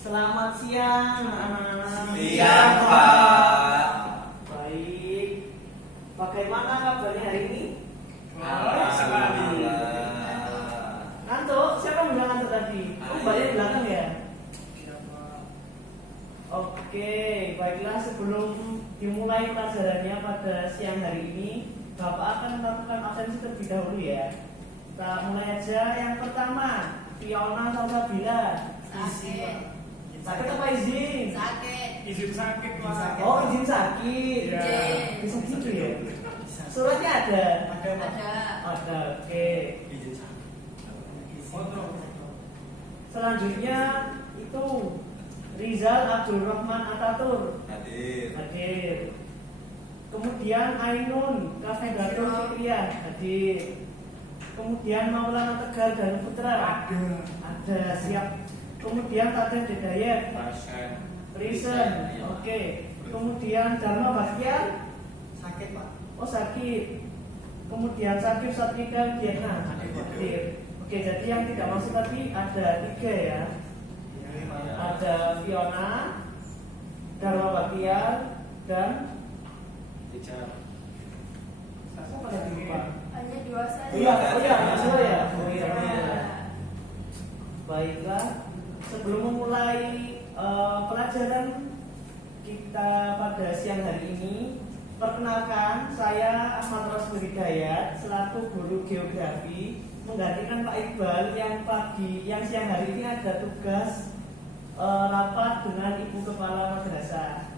Selamat siang anak-anak. Siang, Pak. Baik. Bagaimana kabarnya hari ini? Alhamdulillah. Ngantuk? Siapa yang bilang ngantuk tadi? Oh, banyak di belakang ya? Oke, baiklah sebelum dimulai pelajarannya pada siang hari ini, Bapak akan melakukan absensi terlebih dahulu ya. Kita mulai aja. Yang pertama, Fiona Salsabila. Sakit apa izin? Sakit. Izin sakit, Pak. Oh, izin sakit. Iya. Bisa gitu ya? Suratnya ada? Ada. Ada, oke. Foto. Selanjutnya itu Rizal Abdul Rahman Atatur Hadir. hadir. Kemudian Ainun Kafedatul Fikrian hadir. Kemudian Maulana Tegar dan Putra ada siap. Kemudian Taden Dedayat Risen, oke. Kemudian Dharma Bastian Sakit, Pak. oh sakit. Kemudian Sakif Satrika Diana hadir. Oke, jadi yang tidak masuk tadi ada 3 ya. Ada Fiona, Dharma Bastian, dan siapa lagi lupa? Hanya 2 saja. Oh iya, masalah ya. Oh iya. Iya. Baiklah, sebelum memulai pelajaran kita pada siang hari ini, perkenalkan saya Ahmad Rasmul Hidayat selaku guru geografi menggantikan Pak Iqbal yang siang hari ini ada tugas rapat dengan Ibu Kepala Madrasah.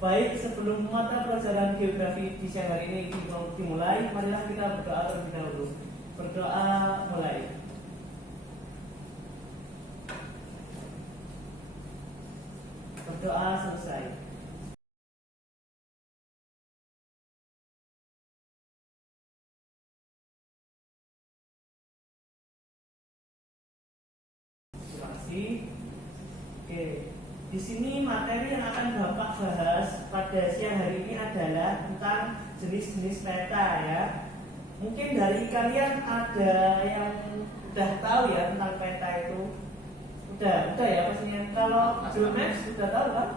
Baik, sebelum mata pelajaran geografi di siang hari ini dimulai, marilah kita berdoa terlebih dahulu. Berdoa mulai. Berdoa selesai. Terima kasih. Oke, di sini materi yang akan Bapak bahas pada siang hari ini adalah tentang jenis-jenis peta ya. Mungkin dari kalian ada yang udah tahu ya tentang peta itu. Udah ya pastinya. Kalau Google Maps sudah tahu kan?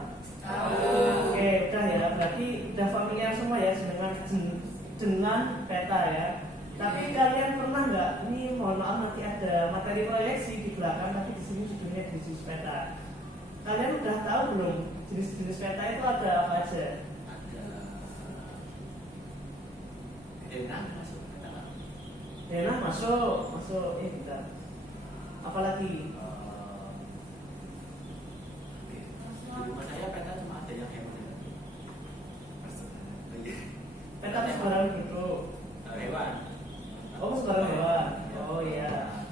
Tahu. Oke, udah ya. Berarti udah familiar semua ya dengan peta ya. Tapi kalian pernah nggak? Ini mohon maaf nanti ada materi proyeksi di belakang, tapi di sini judulnya jenis peta. Kalian udah tahu belum jenis-jenis peta itu ada apa aja? Denah masuk. Bentar. Apalagi? Peta itu sembarang bentuk. Oh, sembarang hewan. Oh iya.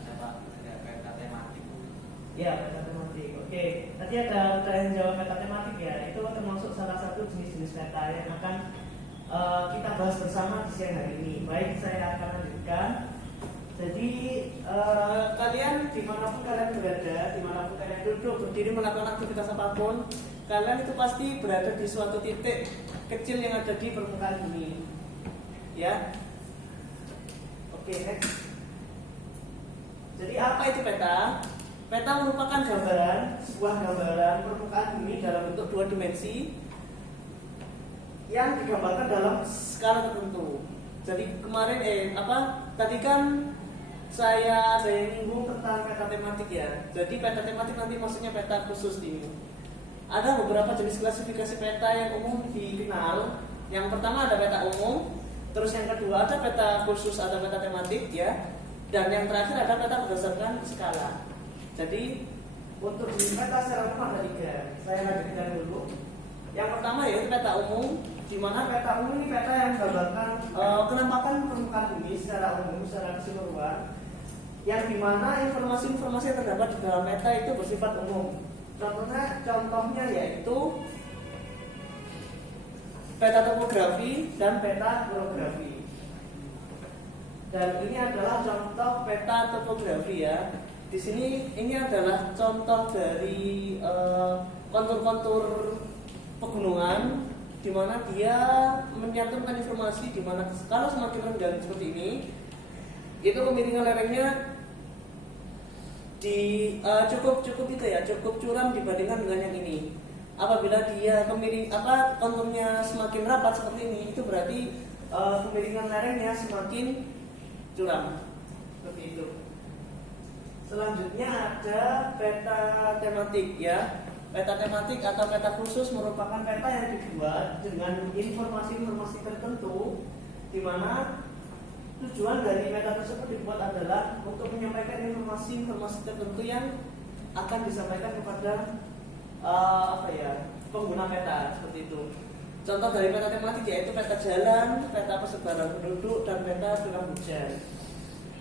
Iya, peta tematik. Oke, tadi ada yang jawab peta tematik ya. Itu termasuk salah satu jenis-jenis peta yang akan kita bahas bersama di siang hari ini. Baik, saya akan lanjutkan. Jadi kalian dimanapun kalian berada, dimanapun kalian duduk, berdiri melakukan aktivitas apapun, kalian itu pasti berada di suatu titik kecil yang ada di permukaan bumi. Ya. Oke, next. Jadi apa itu peta? Peta merupakan sebuah gambaran permukaan bumi dalam bentuk 2 dimensi yang digambarkan dalam skala tertentu. Jadi kemarin tadi kan saya ada yang nyinggung tentang peta tematik ya. Jadi peta tematik nanti maksudnya peta khusus ini. Ada beberapa jenis klasifikasi peta yang umum dikenal. Yang pertama ada peta umum, terus yang kedua ada peta khusus, ada peta tematik ya. Dan yang terakhir ada peta berdasarkan skala. Jadi untuk jenis peta secara umum ada 3. Saya lanjutkan dulu. Yang pertama yaitu peta umum, di mana peta umum ini peta yang menggambarkan penampakan permukaan bumi secara umum, secara keseluruhan, yang dimana informasi-informasi yang terdapat di dalam peta itu bersifat umum. Contohnya yaitu peta topografi dan peta orografi. Dan ini adalah contoh peta topografi ya. Di sini ini adalah contoh dari kontur-kontur pegunungan, di mana dia menyantumkan informasi di mana kalau semakin rendah seperti ini, itu kemiringan lerengnya cukup itu ya, cukup curam dibandingkan dengan yang ini. Apabila dia konturnya semakin rapat seperti ini, itu berarti kemiringan lerengnya semakin curam. Seperti itu. Selanjutnya ada peta tematik ya. Peta tematik atau peta khusus merupakan peta yang dibuat dengan informasi-informasi tertentu, di mana tujuan dari peta tersebut dibuat adalah untuk menyampaikan informasi-informasi tertentu yang akan disampaikan kepada pengguna peta seperti itu. Contoh dari peta tematik yaitu peta jalan, peta persebaran penduduk, dan peta curah hujan.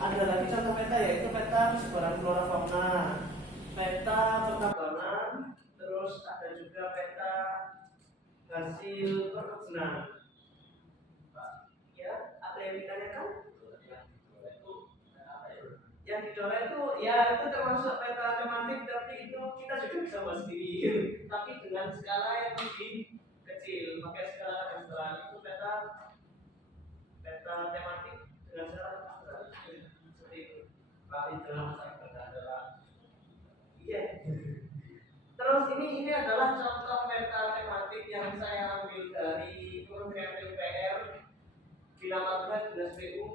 Ada lagi contoh peta yaitu peta persebaran flora fauna, peta pertambangan, terus ada juga peta hasil perkebunan. Ya, ada yang ditanyakan? Yang didorong itu ya itu termasuk peta tematik, tapi itu kita juga bisa buat sendiri, tapi dengan skala yang lebih kecil, pakai skala kadastral. Itu peta tematik dengan skala kadastral seperti itu. Iya. Terus ini adalah contoh peta tematik yang saya ambil dari Kementerian PUPR, dinamakan Dinas PU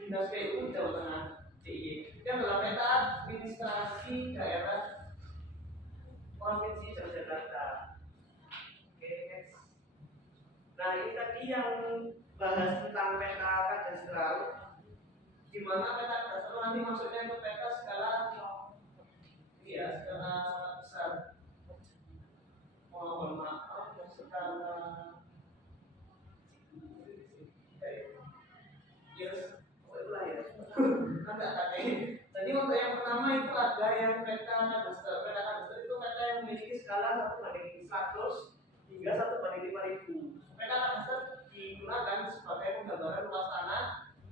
Dinas PU Jawa Tengah DIY. Itu adalah peta administrasi daerah Provinsi Yogyakarta. Oke, next. Nah ini tadi yang bahas tentang peta kadastral, di mana peta kadastral nanti maksudnya itu peta skala skala besar. Mohon maaf, skala itulah ya. Agak aneh. Jadi untuk yang pertama itu ada yang peta kadastral. Peta kadastral itu peta yang memiliki skala 1:100 hingga 1:5000. Peta kadastral digunakan sebagai penggambaran luas tanah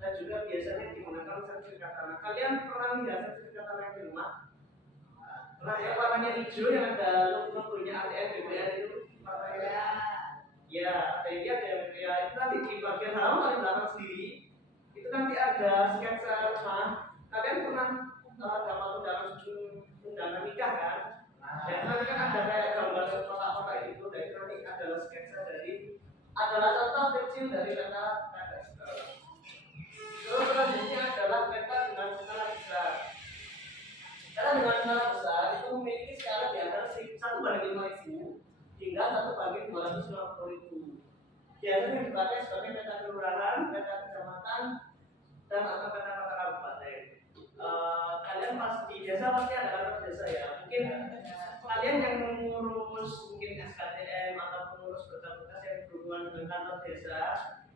dan juga biasanya digunakan sertifikat tanah. Kalian pernah lihat sertifikat tanah yang di rumah? Nah, yang warnanya hijau yang ada logonya ATM BPR itu warnanya ya, ada yang itu nanti di bagian halaman paling belakang sendiri itu nanti ada sketsa rumah. Kalian pernah dapat undangan nikah kan? Dan nanti kan ada kayak gambar kotak-kotak itu, dan itu nanti adalah sketsa adalah contoh kecil dari peta kadastral. Terus selanjutnya adalah peta dengan skala besar. Karena dengan skala besar itu memiliki skala di antara 1:5000 hingga 1:250.000. Biasanya dipakai sebagai peta kelurahan, peta kecamatan, dan atau peta kabupaten. Kalian pasti desa pasti ada kantor desa ya. Mungkin kalian yang mengurus mungkin SKTM atau pengurus berkas-berkas yang berhubungan dengan kantor desa,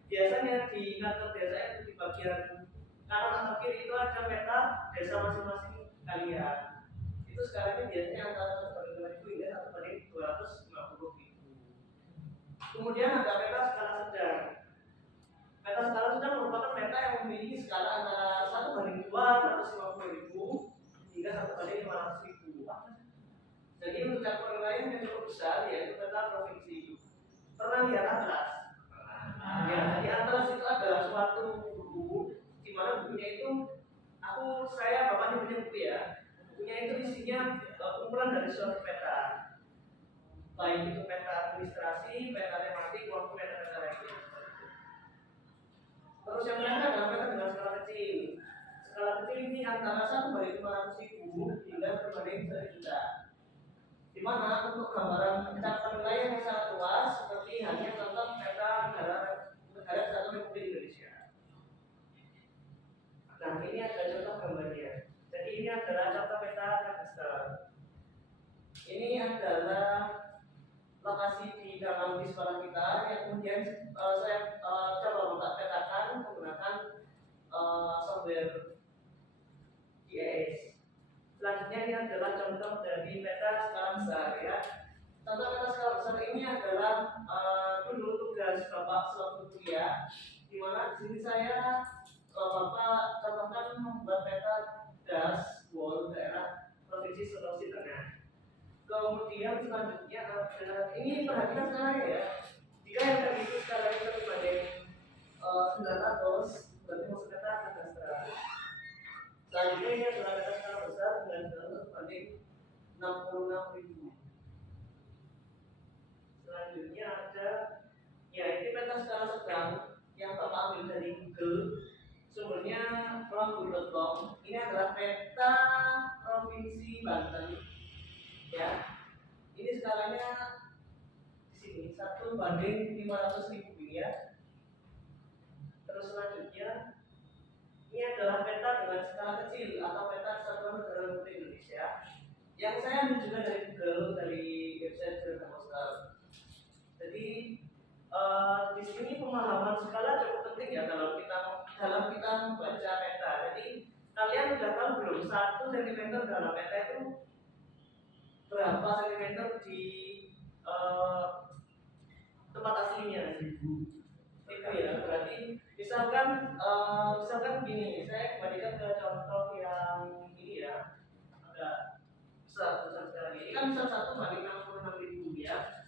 biasanya di kantor desa itu di bagian kanan atau kiri itu ada peta desa masing-masing kalian. Itu sekarang biasanya antara 1:5000 hingga 1:250.000. Kemudian ada peta skala sedang. Peta skala sedang merupakan peta yang memiliki skala antara 1:250.000 hingga 1:500.000. Jadi untuk cakupan wilayah yang cukup besar yaitu peta provinsi. Pernah lihat atlas? Ya, jadi atlas itu adalah suatu buku di mana bukunya itu saya bapaknya punya buku ya. Bukunya itu isinya kumpulan dari suatu peta. Baik itu peta administrasi, peta tematik, maupun peta-peta lainnya. Terus yang lainnya adalah peta dengan skala kecil. Skala kecil ini antara 1:500.000 hingga 1:1 juta. Di mana untuk gambaran cakupan wilayah yang sangat luas, seperti hanya contoh peta negara kesatuan Republik Indonesia. Nah, ini ada contoh gambarnya. Jadi ini adalah contoh peta kadastral. Ini adalah lokasi di dalam di sekolah kita yang kemudian saya coba membuat petakan menggunakan software GIS. Selanjutnya ini adalah contoh dari peta skala besar ya. Contoh peta skala besar ini adalah dulu tugas Bapak sewaktu kuliah, di mana di sini saya Bapak contohkan membuat peta dashboard daerah Provinsi Sulawesi Tengah. Kemudian selanjutnya ini perhatikan skalanya ya. Jika yang tadi itu skalanya sebanyak 900, berarti maksud peta kadastral. Selanjutnya ini adalah peta skala besar dengan jarak banding 66.000. Selanjutnya ada ya ini peta skala sedang yang Bapak ambil dari Google. Sumbernya program.com. Ini adalah peta provinsi Banten. Ya, ini skalanya di sini 1:500.000 ini ya. Terus selanjutnya ini adalah peta dengan skala kecil atau peta Kesatuan Negara Republik Indonesia yang saya ambil juga dari Google dari website Jakarta Postal. Jadi di sini pemahaman skala cukup penting ya dalam kita membaca peta. Jadi kalian sudah tahu belum 1 cm dalam peta itu berapa sentimeter di tempat aslinya? Itu ya, berarti misalkan gini, saya kembalikan ke contoh yang ini ya, ada besar sekali. Ini kan misal 1:66.000 ya.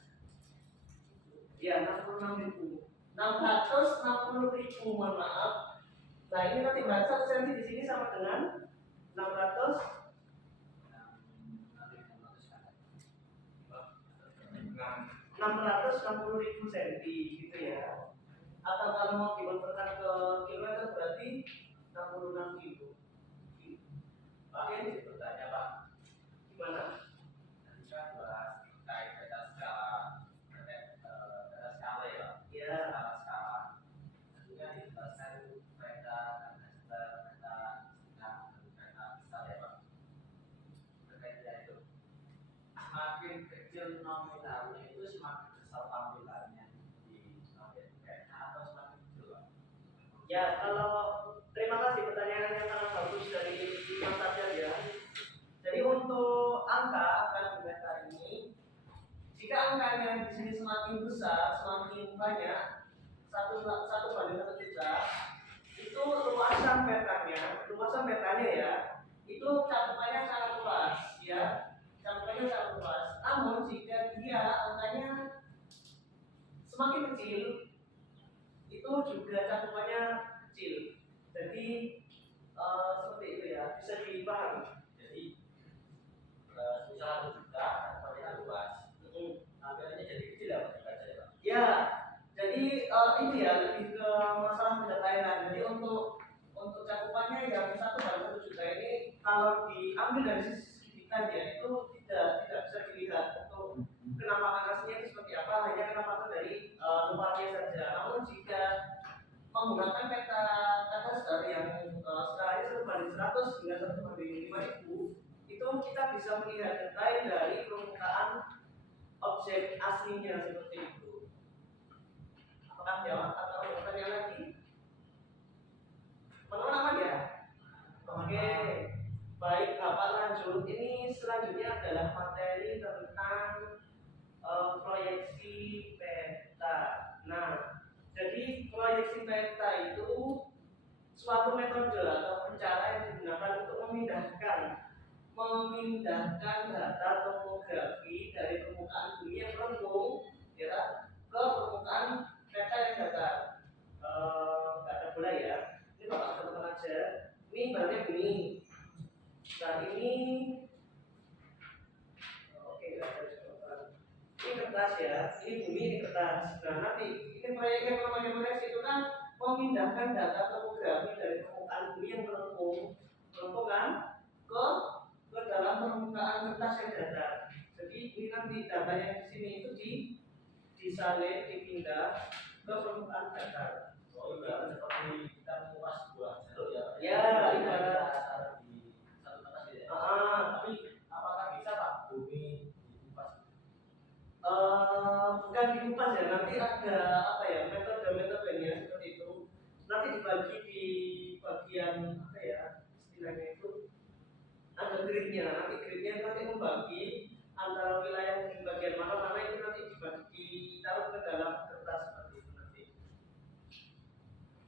Ya, 66.000. 660.000, mohon maaf. Nah, ini nanti bahasa 1 cm di sini sama dengan 660.000 cm gitu ya. Atau kalau mau dikonvertkan ke kilometer berarti 66 kilo. Pak, ini bertanya Pak, Gimana? tadi kan bahas terkait peta skala ya Pak? Ya. Skala. Tentunya dijelaskan peta dan peta sedang dan peta besar ya Pak. Terkait dengan itu, semakin kecil nominalnya itu semakin besar tampilannya di peta atau semakin kecil Pak? Ya, kalau terima kasih pertanyaannya sangat bagus dari Mas Sajad ya. Jadi untuk angka peta ini, jika angkanya di sini semakin besar, semakin banyak, 1:1 juta, itu luasan petanya ya, itu cakupannya sangat luas ya, cakupannya sangat luas. Namun jika dia angkanya semakin kecil, itu juga cakupannya kecil. Jadi seperti itu ya, bisa dipahami. Jadi misal 1 juta, tampilannya luas, tampilannya jadi kecil ya Pak dibaca ya Pak? Ya, jadi ini ya lebih ke masalah pendatairan. Jadi untuk cakupannya yang 1/1 juta ini kalau diambil dari sisi segitiga ya itu tidak bisa dilihat untuk penampakan aslinya itu seperti apa, hanya penampakan dari tempatnya saja. Namun jika menggunakan peta kadastar yang skalanya 1:100 hingga 1:5.000, itu kita bisa melihat detail dari permukaan objek aslinya seperti itu. Apakah jawab atau ada pertanyaan lagi? Teman-teman aman ya? Oke, baik Bapak lanjut. Ini selanjutnya adalah materi tentang proyeksi peta. Nah, jadi proyeksi peta itu suatu metode atau cara yang digunakan untuk memindahkan data topografi dari permukaan bumi yang melengkung ya ke permukaan peta yang datar. Nggak ada bola ya. Ini Bapak teman aja. Ini ibaratnya bumi. Nah ini oke, nggak ada jawaban. Ini kertas ya. Ini bumi, ini kertas. Nah nanti ini proyek yang namanya proyeksi itu kan memindahkan data topografi dari permukaan bumi yang melengkung kan ke dalam permukaan kertas yang datar. Jadi ini nanti data yang di sini itu disalin, dipindah ke permukaan datar. Oh iya, seperti kita mengupas buah jeruk ya? Ya, ibarat taruh di satu kertas gitu ya. Tapi apakah bisa Pak bumi dikupas? Bukan dikupas ya, nanti ada apa ya metode-metodenya seperti itu. Nanti dibagi di bagian apa ya istilahnya itu ada gridnya. Nanti gridnya nanti membagi antara wilayah di bagian mana itu nanti ditaruh ke dalam kertas seperti itu nanti.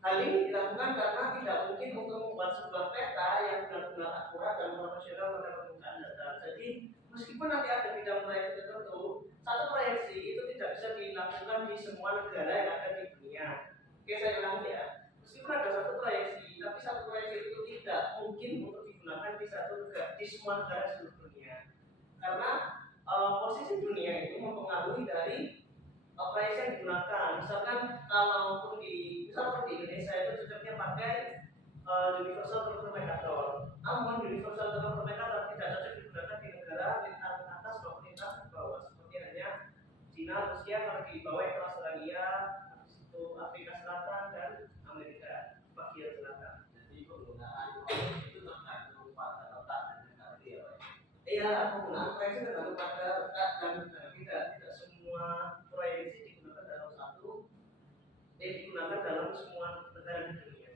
Hal ini dilakukan karena tidak mungkin untuk membuat sebuah peta yang benar-benar akurat dan profesional pada permukaan datar. Jadi meskipun nanti ada bidang proyeksi tertentu, satu proyeksi itu tidak bisa dilakukan di semua negara yang ada di dunia. Oke, saya ulang ya. Meskipun ada satu proyeksi, tapi satu proyeksi itu tidak mungkin untuk digunakan semua negara seluruh dunia. Karena posisi dunia itu mempengaruhi dari apa yang digunakan. Misalkan misalkan di Indonesia itu cocoknya pakai universal chronometer. Namun universal chronometer tidak cocok digunakan di negara lintas atas maupun lintas bawah. Seperti hanya Cina, Rusia, kalau di bawah itu Australia, habis itu Afrika Selatan dan Amerika bagian selatan. Jadi penggunaan itu tergantung pada letak dan negara dia, Pak. Iya, penggunaan proyeksi tergantung pada letak dan negara. Tidak semua proyeksi digunakan dalam semua negara di dunia.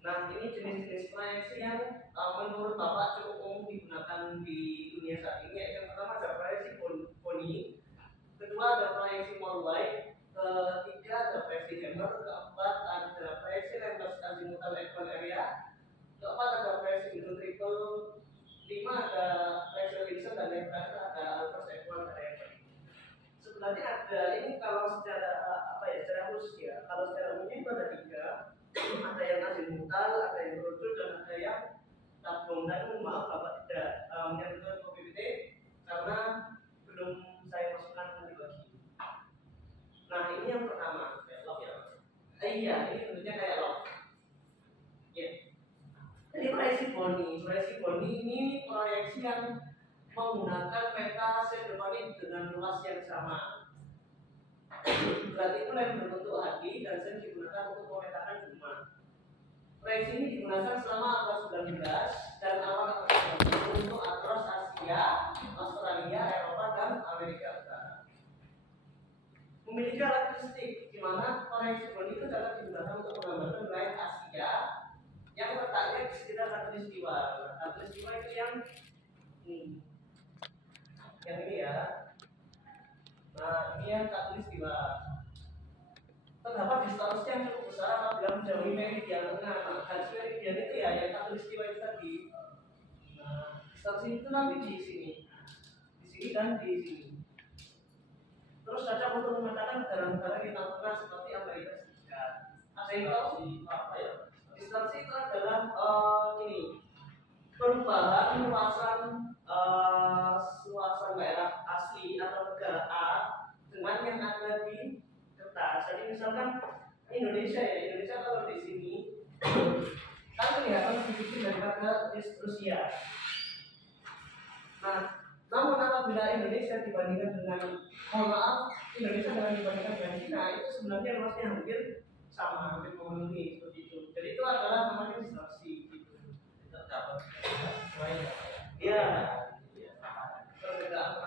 Nah, ini jenis-jenis proyeksi yang menurut Bapak cukup umum digunakan di dunia saat ini. Yang pertama ada proyeksi Boni, kedua ada proyeksi Morley, ketiga ada proyeksi Hammer, keempat ada proyeksi Lambert Azimuthal Equal Area, keempat ada proyeksi Middle Triple, lima ada proyeksi Wilson, dan yang terakhir ada Albert Equal Area. Sebenarnya ada ini kalau secara secara khusus ya. Kalau secara umumnya itu ada tiga, ada yang azimuthal, ada yang brojol, dan ada yang tabung. Dan maaf Bapak tidak menyentuh ke PPT karena belum saya masukkan nanti lagi. Nah ini yang pertama, log ya. Iya, ini tentunya kayak log. Ya. Jadi proyeksi Boni ini proyeksi yang menggunakan peta Sedemonic dengan luas yang sama. Berarti itu yang berbentuk hadi dan sering digunakan untuk memetakan Buma. Proyeksi ini digunakan selama abad 19 dan awal abad 20 untuk across Asia, Australia, Eropa, dan Amerika Utara. Memiliki karakteristik di mana proyeksi Boni itu dapat digunakan untuk menggambarkan wilayah Asia yang letaknya di sekitar khatulistiwa. Khatulistiwa itu yang ini ya. Nah, ini yang khatulistiwa. Terdapat distorsi yang cukup besar apabila menjauhi meridian tengah. Nah, garis meridian itu ya yang khatulistiwa itu tadi. Nah, distorsi itu nanti di sini dan di sini. Terus cocok untuk memetakan negara-negara di tengah seperti Amerika Serikat. Ada yang tahu apa ya? Distorsi itu adalah ini perubahan luasan luasan daerah asli atau negara A dengan yang ada di kertas. Jadi misalkan Indonesia kalau di sini kan kelihatan lebih kecil daripada Rusia. Nah, namun apabila Indonesia dibandingkan dengan Indonesia dibandingkan dengan China itu sebenarnya luasnya hampir sama, hampir memenuhi seperti itu. Jadi itu adalah namanya distorsi. Terdapat sesuai ya perbedaan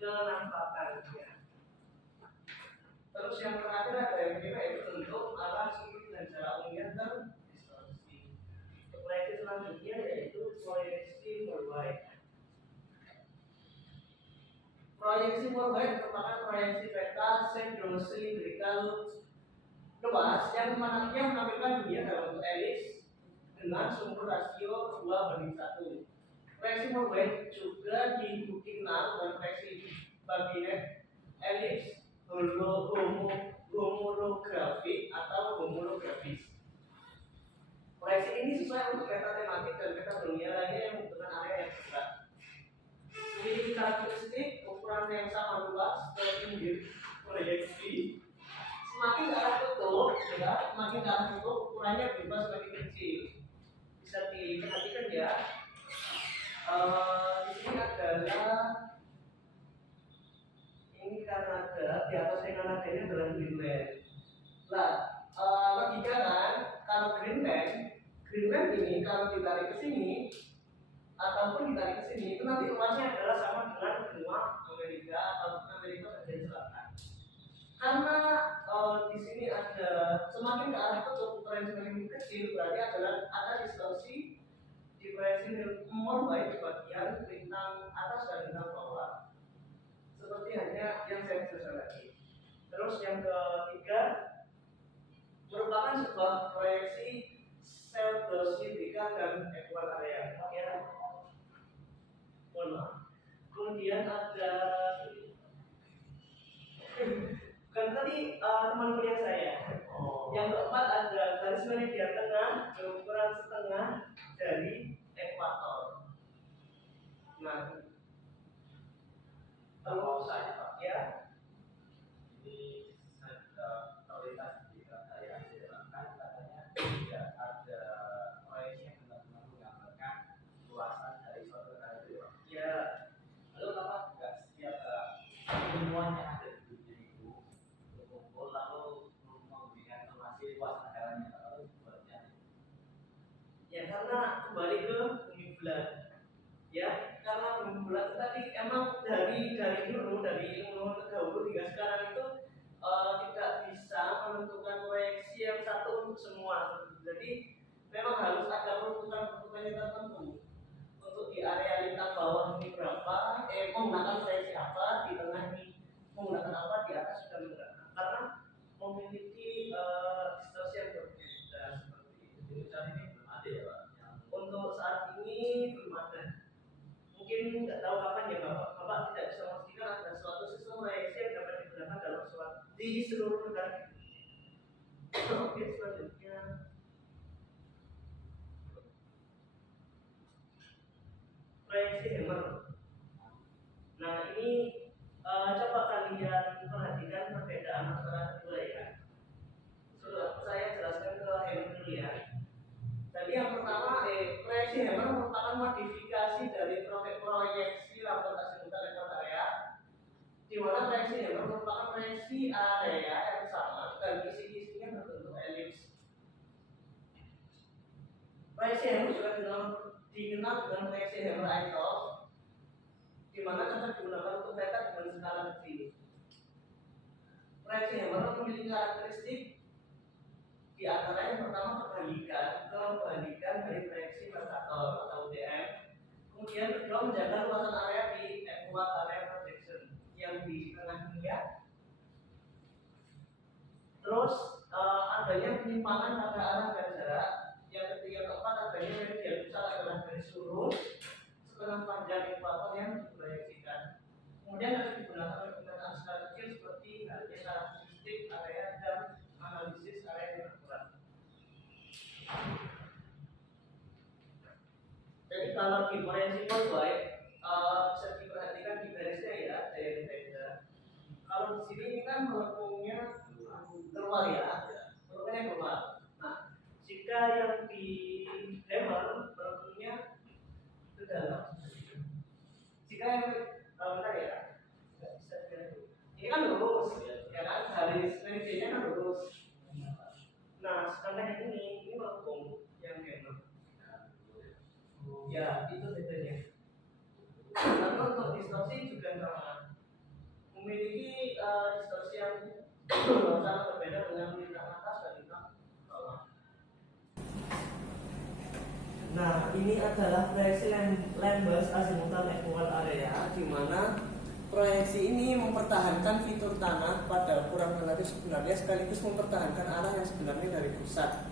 penampakan ya. Terus yang terakhir ada yang kedua yaitu bentuk arah sudut dan jarak umumnya dan distorsi. Proyeksi selanjutnya yaitu proyeksi worldwide. Proyeksi worldwide merupakan proyeksi peta sedrosilindrikal luas yang menampilkan dunia dalam bentuk elips dengan sumber rasio 2:1. Proyeksi worldwide juga dikenal dengan proyeksi baginet elips homolografik atau homolografis. Proyeksi ini sesuai untuk peta tematik dan peta dunia lainnya yang membutuhkan area yang besar. Memiliki karakteristik ukuran yang sama luas terpinggir proyeksi. Semakin ke arah kutub, ukurannya berubah semakin kecil. Bisa diperhatikan ya. Di sini adalah ini Kanada, di atasnya Kanada ini adalah Greenland. Nah, logika kan, kalau Greenland ini kalau ditarik ke sini ataupun ditarik ke sini itu nanti luasnya adalah sama dengan benua Amerika atau Amerika bagian selatan. Karena di sini ada semakin ke arah kutub ukuran semakin kecil, berarti ada distorsi di proyeksi Morley di bagian bintang atas dan bintang bawah. Seperti hanya yang saya jelaskan lagi. Terus yang ketiga merupakan sebuah proyeksi sel dosilindrikal dan equal area. Ya. Kemudian ada bukan tadi teman kuliah saya. Yang keempat ada garis meridian tengah berukuran setengah dari ekuator. bulan. Ya, karena bumi bulan tadi emang dari dulu dari ilmu terdahulu hingga sekarang itu tidak bisa menentukan proyeksi yang satu untuk semua. Jadi memang harus ada peruntukan yang tertentu. Untuk di area lintang bawah ini berapa, menggunakan proyeksi apa, di tengah ini menggunakan apa, di atas sudah menggunakan. Karena memiliki distorsi yang berbeda seperti itu. Jadi saat ini belum ada ya Pak. Untuk saat ini belum ada. Mungkin nggak tahu kapan ya Bapak tidak bisa memastikan ada suatu sistem proyeksi yang dapat digunakan dalam di seluruh negara. Oke, selanjutnya proyeksi Hammer. Nah ini coba kalian perhatikan perbedaan antara kedua ya. Saya jelaskan ke Hammer dulu ya. Jadi yang pertama, proyeksi Hammer merupakan modifikasi dari proyeksi rambut azimutal ekor area, di mana proyeksi Hammer merupakan proyeksi area yang sama dan kisi-kisinya berbentuk elips. Proyeksi Hammer juga dikenal dengan proyeksi Hammer Eiffel, di mana dapat digunakan untuk peta dengan skala kecil. Proyeksi Hammer memiliki karakteristik di antara yang pertama kebalikan dari proyeksi Mercator atau UDM. Kemudian kedua menjaga luasan area di equal area projection yang di tengah ini ya. Terus adanya penyimpangan pada arah dan jarak. Yang ketiga keempat adanya meridian pusat adalah garis lurus setengah panjang ekuator yang diproyeksikan. Kemudian harus digunakan pemetaan skala kecil seperti halnya karakteristik area dan analisis area yang akurat. Jadi kalau di proyeksi worldwide bisa diperhatikan di garisnya ya, dari beda. Kalau di sini ini kan melengkungnya keluar ya, melengkungnya keluar. Nah, jika yang di Hammer melengkungnya ke dalam. Jika yang bentar ya, nggak bisa dilihat. Ini kan lurus, ya kan? Garis meridiannya kan lurus. Nah, sedangkan ini melengkung yang Hammer. Ya, itu bedanya. Lalu untuk distorsi juga sama, memiliki distorsi yang sangat berbeda dengan lintang atas dan lintang bawah. Nah, ini adalah proyeksi lembas azimutal equal area, di mana proyeksi ini mempertahankan fitur tanah pada ukuran relatif sebenarnya sekaligus mempertahankan arah yang sebenarnya dari pusat.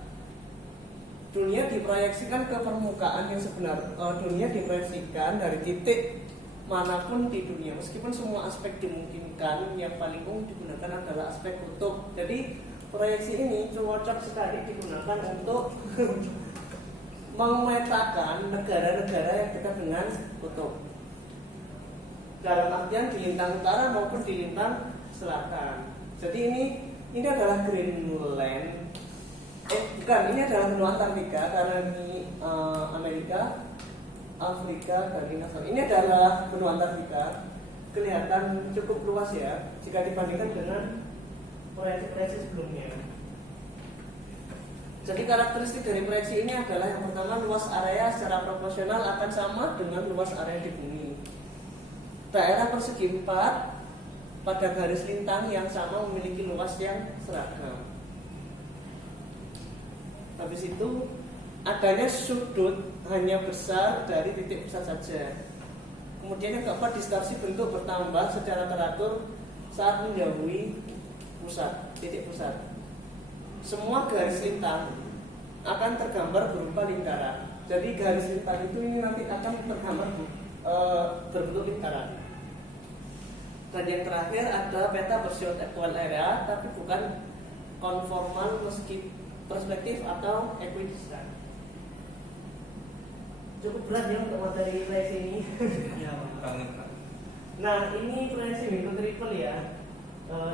Dunia diproyeksikan ke permukaan yang sebenar. Dunia diproyeksikan dari titik manapun di dunia, meskipun semua aspek dimungkinkan. Yang paling umum digunakan adalah aspek kutub. Jadi proyeksi ini cocok sekali digunakan untuk memetakan negara-negara yang dekat dengan kutub, dalam artian di lintang utara maupun di lintang selatan. Jadi ini adalah Greenland. Bukan, ini adalah benua Antartika karena ini Amerika, Afrika, dan Indonesia. Ini adalah benua Antartika. Kelihatan cukup luas ya jika dibandingkan dengan proyeksi-proyeksi sebelumnya. Jadi karakteristik dari proyeksi ini adalah yang pertama, luas area secara proporsional akan sama dengan luas area di bumi. Daerah persegi 4 pada garis lintang yang sama memiliki luas yang seragam. Habis itu adanya sudut hanya besar dari titik pusat saja. Kemudian yang keempat, distorsi bentuk bertambah secara teratur saat menjauhi pusat, titik pusat. Semua garis lintang akan tergambar berupa lingkaran. Jadi garis lintang itu ini nanti akan tergambar berbentuk lingkaran. Dan yang terakhir ada peta bersifat equal area, tapi bukan konformal meski perspektif atau equidistant. Cukup berat ya untuk materi proyeksi ini. Nah, ini proyeksi Window Triple ya.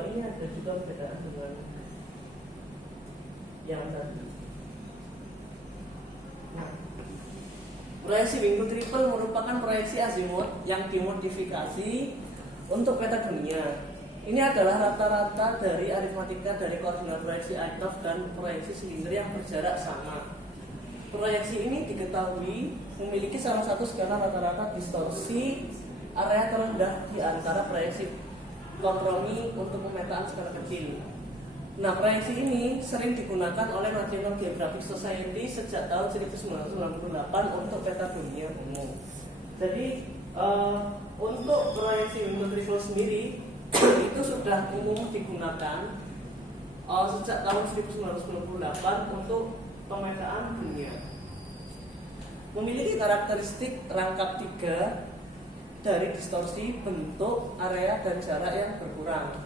Ini ada juga perbedaan dengan yang tadi. Nah, proyeksi Window Triple merupakan proyeksi azimut yang dimodifikasi untuk peta dunia. Ini adalah rata-rata dari aritmatika dari koordinat proyeksi Eichhoff dan proyeksi silinder yang berjarak sama. Proyeksi ini diketahui memiliki salah satu skala rata-rata distorsi area terendah di antara proyeksi kompromi untuk pemetaan skala kecil. Nah, proyeksi ini sering digunakan oleh National Geographic Society sejak tahun 1998 untuk peta dunia umum. Jadi untuk proyeksi Windows Triple sendiri itu sudah umum digunakan sejak tahun 1998 untuk pemetaan dunia. Memiliki karakteristik rangkap 3 dari distorsi bentuk, area, dan jarak yang berkurang.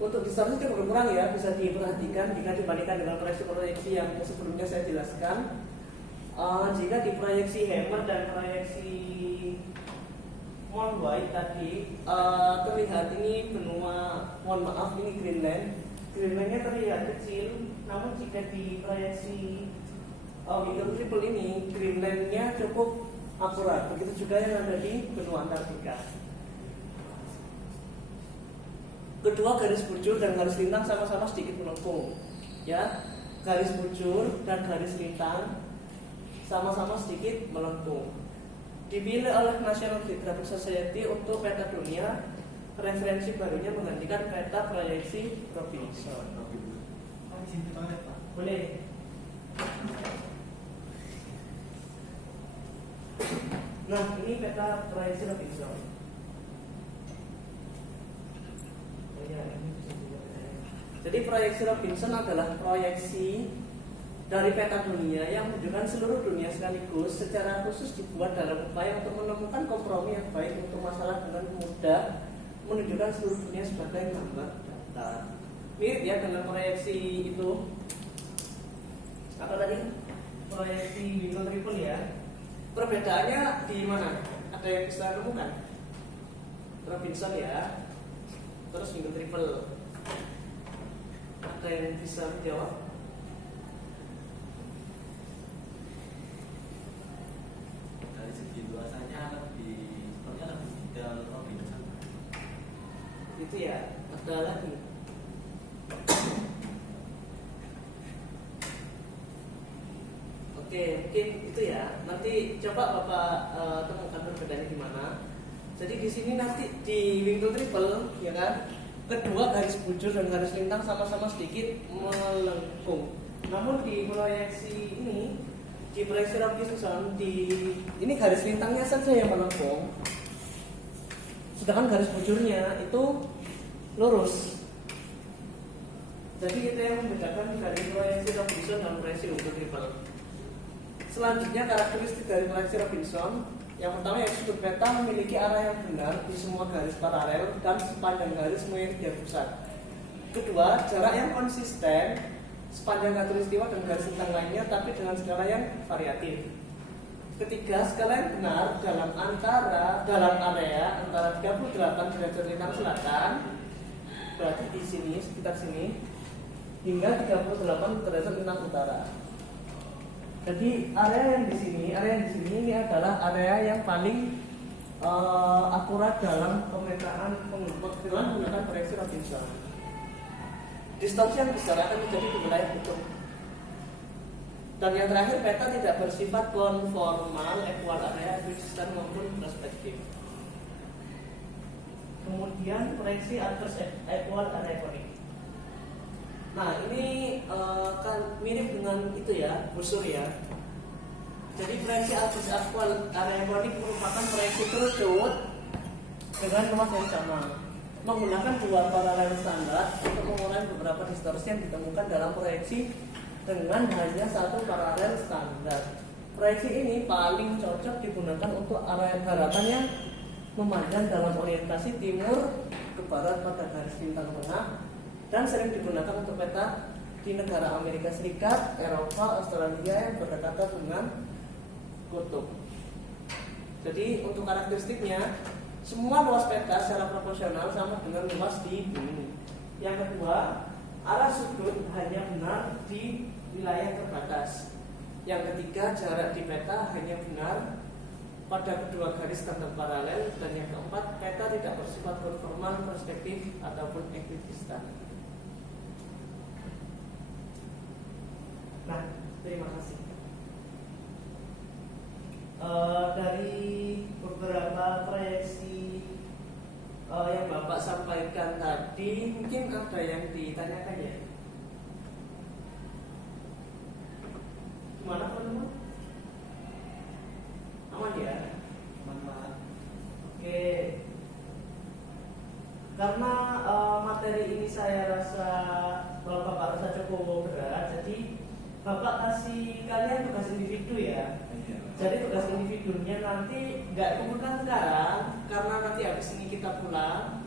Untuk distorsi itu berkurang ya, bisa diperhatikan jika dibandingkan dengan proyeksi-proyeksi yang sebelumnya saya jelaskan. Jika di proyeksi Hammer dan proyeksi Mount White tadi terlihat ini benua, mohon maaf ini Greenlandnya terlihat kecil, namun jika di proyeksi Windows Triple ini Greenlandnya cukup akurat. Begitu juga yang ada di benua Antartika. Kedua, garis bujur dan garis lintang sama-sama sedikit melengkung. Ya, garis bujur dan garis lintang sama-sama sedikit melengkung. Dipilih oleh National Geographic Society untuk peta dunia. Referensi barunya menggantikan peta proyeksi Robinson. Boleh. Nah, ini peta proyeksi Robinson. Jadi proyeksi Robinson adalah proyeksi dari peta dunia yang menunjukkan seluruh dunia sekaligus, secara khusus dibuat dalam upaya untuk menemukan kompromi yang baik untuk masalah dengan mudah menunjukkan seluruh dunia sebagai gambar datar. Mirip ya dengan proyeksi itu. Apa tadi? Proyeksi Windows Triple ya. Perbedaannya di mana? Ada yang bisa temukan? Robinson ya. Terus Windows Triple. Ada yang bisa menjawab? Dari segi luasannya sepertinya lebih detail Robinson. Itu ya. Ada lagi. Oke, mungkin itu ya. Nanti coba Bapak temukan perbedaannya di mana. Jadi di sini nanti di Windows Triple ya kan, kedua garis bujur dan garis lintang sama-sama sedikit melengkung. Namun di proyeksi ini, di proyeksi Robinson, ini garis lintangnya saja yang melengkung, sedangkan garis bujurnya itu lurus. Jadi itu yang membedakan dari proyeksi Robinson dan proyeksi Windows Triple. Selanjutnya karakteristik dari proyeksi Robinson. Yang pertama, yang sudut peta memiliki arah yang benar di semua garis paralel dan sepanjang garis memiliki pusat. Kedua, jarak yang konsisten sepanjang khatulistiwa dan garis lintang lainnya, tapi dengan skala yang variatif. Ketiga, skala yang benar dalam area antara 38 derajat lintang selatan, berarti di sini sekitar sini, hingga 38 derajat lintang utara. Jadi area yang di sini ini adalah area yang paling akurat dalam pemetaan dengan menggunakan proyeksi Robinson. Distorsi yang besar akan menjadi di wilayah itu. Dan yang terakhir, peta tidak bersifat konformal, equal area, equidistant maupun perspektif. Kemudian proyeksi adverse equal area conic. Nah, ini kan mirip dengan itu ya, busur ya. Jadi proyeksi adverse equal area conic merupakan proyeksi kerucut dengan luas yang sama, menggunakan dua paralel standar untuk mengurangi beberapa distorsi yang ditemukan dalam proyeksi dengan hanya satu paralel standar. Proyeksi ini paling cocok digunakan untuk area daratan yang memanjang dalam orientasi timur ke barat pada garis lintang tengah, dan sering digunakan untuk peta di negara Amerika Serikat, Eropa, Australia yang berdekatan dengan kutub. Jadi untuk karakteristiknya, semua luas peta secara proporsional sama dengan luas di bumi. Yang kedua, arah sudut hanya benar di wilayah terbatas. Yang ketiga, jarak di peta hanya benar pada kedua garis tandang paralel. Dan yang keempat, peta tidak bersifat konformal, perspektif ataupun equidistant. Nah, terima kasih. dari beberapa proyeksi yang Bapak sampaikan tadi, mungkin ada yang ditanyakan ya? Gimana teman-teman? Aman ya? Aman. Oke. Karena materi ini saya rasa Bapak rasa cukup berat, jadi Bapak kasih kalian tugas individu ya. Jadi tugas individunya nanti nggak kumpulkan sekarang, karena nanti habis ini kita pulang.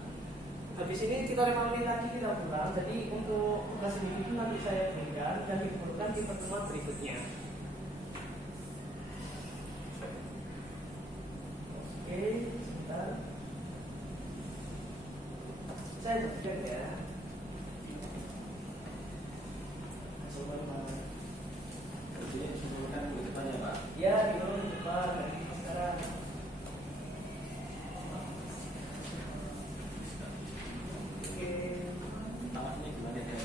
Habis ini kita 5 menit lagi kita pulang. Jadi untuk tugas individu nanti saya berikan dan dikumpulkan di pertemuan berikutnya. Oke, sebentar. Saya cek ya. Coba mana? Jadi dikumpulkan di depan ya Pak. Ya, di depan dari sekarang. Oke. Namanya gimana ya?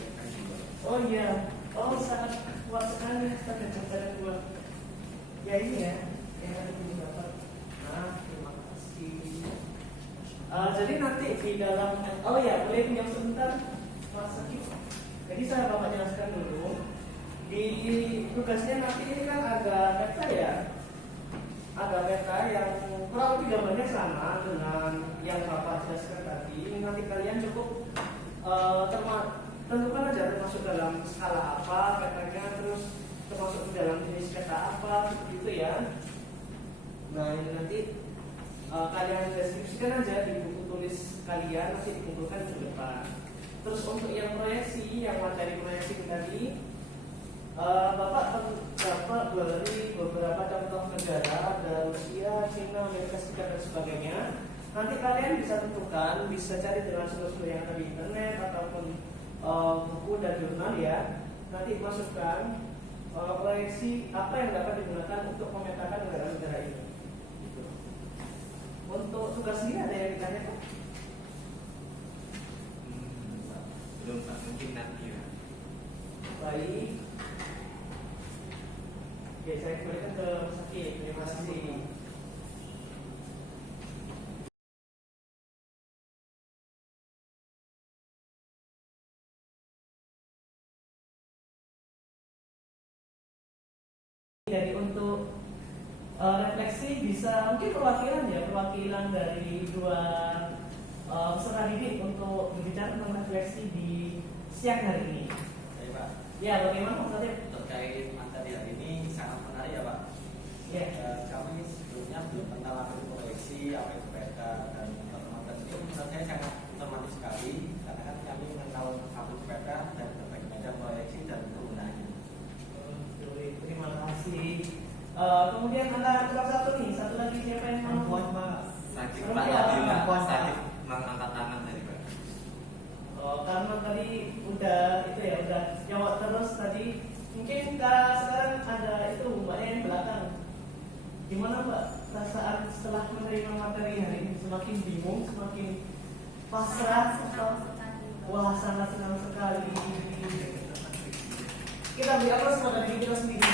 Oh iya, oh sangat kuat sekali pada jabatan gua. Ya ini ya, yang ada di dapat. Nah, terima kasih. Jadi nanti di dalam, oh ya boleh pinjam sebentar, Mas Sakit. Jadi saya Bapak jelaskan dulu. Di tugasnya nanti ini kan ada peta ya, ada peta yang kurang lebih gambarnya sama dengan yang Bapak jelaskan tadi. Ini nanti kalian cukup tentukan aja termasuk dalam skala apa petanya, terus termasuk di dalam jenis peta apa, seperti itu ya. Nah ini nanti kalian deskripsikan aja di buku tulis kalian, nanti dikumpulkan di depan. Terus untuk yang proyeksi, yang materi proyeksi tadi, Bapak dapat dari beberapa contoh negara, ada Rusia, Cina, Amerika Serikat dan sebagainya. Nanti kalian bisa tentukan, bisa cari dengan sumber-sumber yang ada di internet ataupun buku dan jurnal ya. Nanti masukkan proyeksi apa yang dapat digunakan untuk memetakan negara-negara ini. Gitu. Untuk tugas ini ada yang ditanyakan? Belum Pak, mungkin nanti ya. Baik. Oke, saya kembalikan ke Mas Sakit. Terima kasih. Jadi untuk refleksi bisa mungkin perwakilan ya, perwakilan dari dua peserta didik untuk berbicara tentang refleksi di siang hari ini. Baik Pak. Ya, bagaimana Mas Sakit? Terkait materi hari ini sangat menarik ya Pak. Ya. Kami sebelumnya belum kenal apa itu proyeksi, apa itu peta dan teman-teman itu menurut saya sangat informatif sekali karena kan kami mengenal apa itu peta dan berbagai macam proyeksi dan penggunaannya. Terima kasih. Kemudian ada kurang satu nih, satu lagi siapa yang mau? Perempuan Pak. Sakit Perempuan. Pak tadi Pak, Perempuan, Pak. sakit mengangkat tangan tadi Pak. Karena tadi udah itu ya, udah jawab terus tadi. Mungkin sekarang ada itu Mbak yang belakang. Gimana Mbak perasaan setelah menerima materi hari ini? Semakin bingung, semakin pasrah? Wah, sangat senang sekali. Kita beri aplaus kepada diri kita sendiri.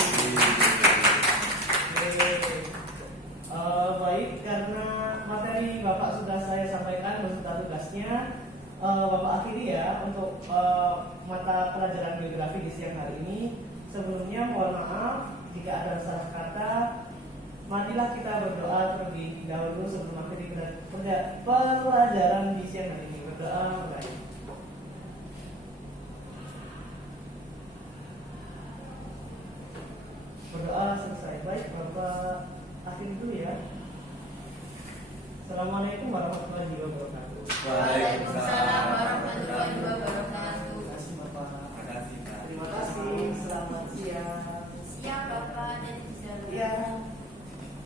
Baik, karena materi Bapak sudah saya sampaikan beserta tugasnya, Bapak akhiri ya untuk mata pelajaran geografi di siang hari ini. Sebelumnya mohon maaf jika ada salah kata. Marilah kita berdoa terlebih dahulu sebelum akhiri pelajaran di siang hari ini. Berdoa baik. Berdoa selesai. Baik, Bapak akhiri dulu ya. Assalamualaikum warahmatullahi wabarakatuh.